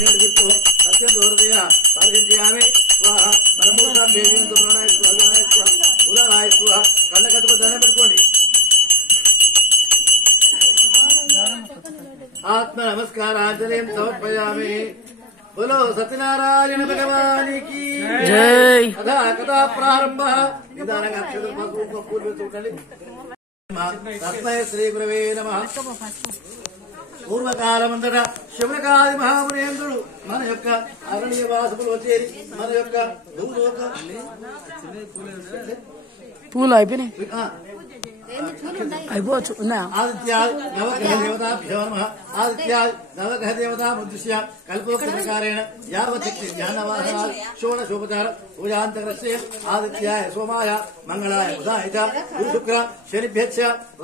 అత్యంత హృదయ పరిశీలించామి స్వాహ మనమూర్తం దేవీంద్ర ప్రాణాయ స్వాహ ఉదారాయ స్వాహ కళ్ళ కట్టుకు దండం పెట్టుకోండి. ఆత్మ నమస్కారాంజలిం సమర్పయామి. బోలో సత్యనారాయణ భగవానికి జై. కథా కథా ప్రారంభ. నిదానంగా పూర్వ చూడండి. తస్మై శ్రీ గురవే నమః. పూర్వకాలమంతట శివకాది మహామునేంద్రుడు మన యొక్క అరణ్యవాసములు వచ్చేది మన యొక్క పూలు అయిపోయినాయి అయిపోవచ్చు ఉన్నాయా. ఆదిత్యాది నవగ్రహ దేవతాభ్యో నమః. ఆదిత్యాది నవగ్రహ దేవతా ఉద్దిశ్య కల్పోక్త ప్రకారేణ యావశక్తి ధ్యానవాహనా షోడశోపచార పూజాంతరస్య ఆదిత్యాయ సోమాయ మంగళాయ బుధాయ చ గురు శుక్ర శనిభ్యశ్చ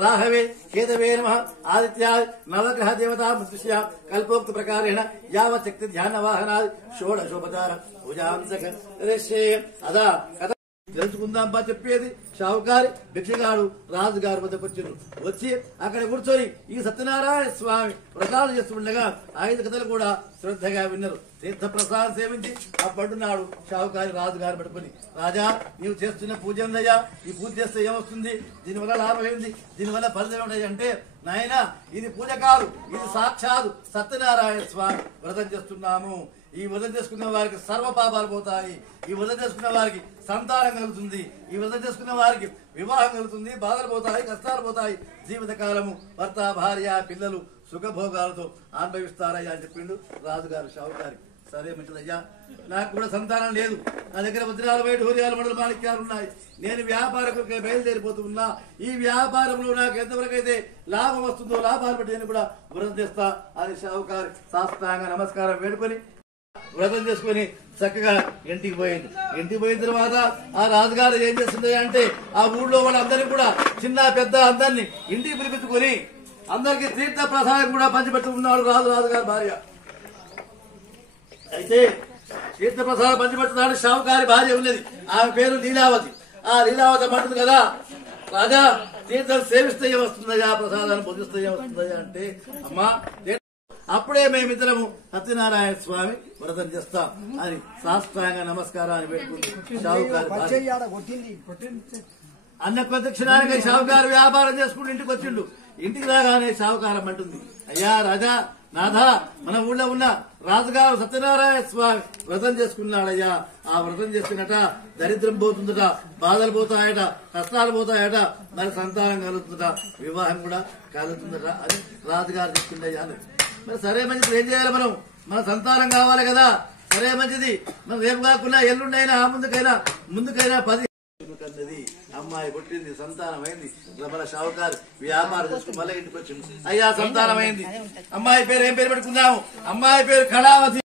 రాహవే కేతవే నమః. ఆదిత్యాది నవగ్రహ దేవతా ఉద్దిశ్య కల్పోక్త ప్రకారేణ యావశక్తి ధ్యానవాహనా షోడశోపచార పూజాంతరస్య. అదా కథ తెలుసుకుందాంపా చెప్పేది. షావుకారి భిక్షగాడు రాజుగారి వద్దకు వచ్చారు. వచ్చి అక్కడ కూర్చొని ఈ సత్యనారాయణ స్వామి వ్రతాలు చేస్తుండగా 5 కథలు కూడా శ్రద్ధగా విన్నారు. తీర్థ ప్రసాదం సేవించి అప్పడున్నాడు షావుకారి రాజుగారు పట్టుకుని, రాజా నీవు చేస్తున్న పూజ ఉందయ్యా, ఈ పూజ చేస్తే ఏమొస్తుంది, దీనివల్ల లాభం ఏంది, దీనివల్ల ఫలితం ఉంటాయి అంటే, నాయన ఇది పూజ కాదు, ఇది సాక్షాత్ సత్యనారాయణ స్వామి వ్రతం చేస్తున్నాము. ఈ వ్రతం చేసుకున్న వారికి సర్వ పాపాలు పోతాయి, ఈ వ్రతం చేసుకున్న వారికి సంతానం కలుగుతుంది, ఈ వ్రతం చేసుకున్న వారికి వివాహం కలుగుతుంది, బాధలు పోతాయి, కష్టాలు పోతాయి, జీవితకాలము భర్త భార్య పిల్లలు సుఖభోగాలతో అనుభవిస్తారయ్యా అని చెప్పిండు రాజుగారు షావుకారి. సరే మంచిదయ్యా, నాకు కూడా సంతానం లేదు, నా దగ్గర వజ్రాలు బయట హోర్యాలు మండల మాణిక్యాలు ఉన్నాయి, నేను వ్యాపారకులకి బయలుదేరిపోతున్నా, ఈ వ్యాపారంలో నాకు ఎంతవరకు అయితే లాభం వస్తుందో లాభాలు బట్టి నేను కూడా వ్రతం చేస్తా అని షావుకారి సాష్టాంగ నమస్కారం వేడుకొని వ్రతం చేసుకుని చక్కగా ఇంటికి పోయింది. ఇంటికి పోయిన తర్వాత ఆ రాజుగారు ఏం చేస్తుంది అంటే, ఆ ఊళ్ళో వాళ్ళందరినీ కూడా చిన్న పెద్ద అందరినీ ఇంటికి పిలిపించుకొని అందరికి తీర్థ ప్రసాదం కూడా పంచిపెట్టుకున్నాడు రాజుగారి భార్య. అయితే తీర్థ ప్రసాదం పంచిపెట్టున్నాడు షావుకారి భార్య ఉన్నది, ఆమె పేరు లీలావతి. ఆ లీలావతి అంటుంది కదా, రాజా తీర్థం సేవిస్తే ఏమొస్తుందయ్యా, ప్రసాదాన్ని పొందిస్తే ఏమొస్తుందయ్యా అంటే, అమ్మా అప్పుడే మేమిద్దరము సత్యనారాయణ స్వామి వ్రతం చేస్తాం అని సాష్టాంగ నమస్కారాన్ని పెట్టుకుంటూ షావుకారు అన్న కొద్ది క్షణానికి షావుకారు వ్యాపారం చేసుకుంటూ ఇంటికి వచ్చిండు. ఇంటికి రాగానే షావుకారం అంటుంది, అయ్యా రాజా నాథ, మన ఊళ్ళో ఉన్న రాజుగారు సత్యనారాయణ స్వామి వ్రతం చేసుకున్నాడయ్యా, ఆ వ్రతం చేసుకున్నట దరిద్రం పోతుందట, బాధలు పోతాయట, కష్టాలు పోతాయట, మరి సంతానం కలుగుతుందట, వివాహం కూడా కలుగుతుందట అని రాజుగారు చెప్పిండయ్యా అని. మరి సరే మంచిది, ఏం చేయాలి మనం, మన సంతానం కావాలి కదా, సరే మంచిది, మనం రేపు కాకుండా ఎల్లుండైనా ముందుకైనా 10 కన్నది అమ్మాయి పుట్టింది, సంతానం అయింది. మన షావుకారు వ్యాపారం చేసుకుని మళ్ళీ ఇంటికి వచ్చింది. అయ్యా సంతానం అయింది, అమ్మాయి పేరు ఏం పేరు పెట్టుకుందాము, అమ్మాయి పేరు కళావతి.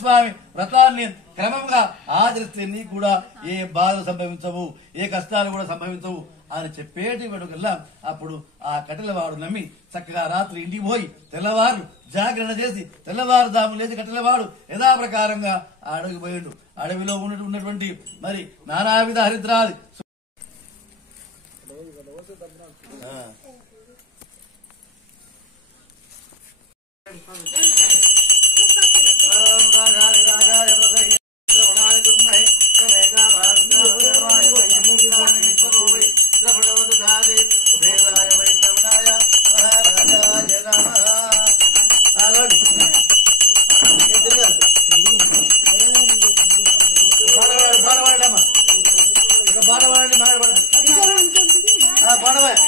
స్వామి వ్రతాన్ని క్రమంగా ఆచరిస్తే నీకు కూడా ఏ బాధలు సంభవించవు, ఏ కష్టాలు కూడా సంభవించవు అని చెప్పేటి వాడుకల్లా అప్పుడు ఆ కట్టెలవాడు నమ్మి చక్కగా రాత్రి ఇంటికి పోయి తెల్లవారు జాగరణ చేసి తెల్లవారుదాము లేచి కట్టెలవాడు యథాప్రకారంగా అడవికి పోయిండు. అడవిలో ఉన్నటువంటి మరి నానావిధ హరిద్రాది పాడవాడి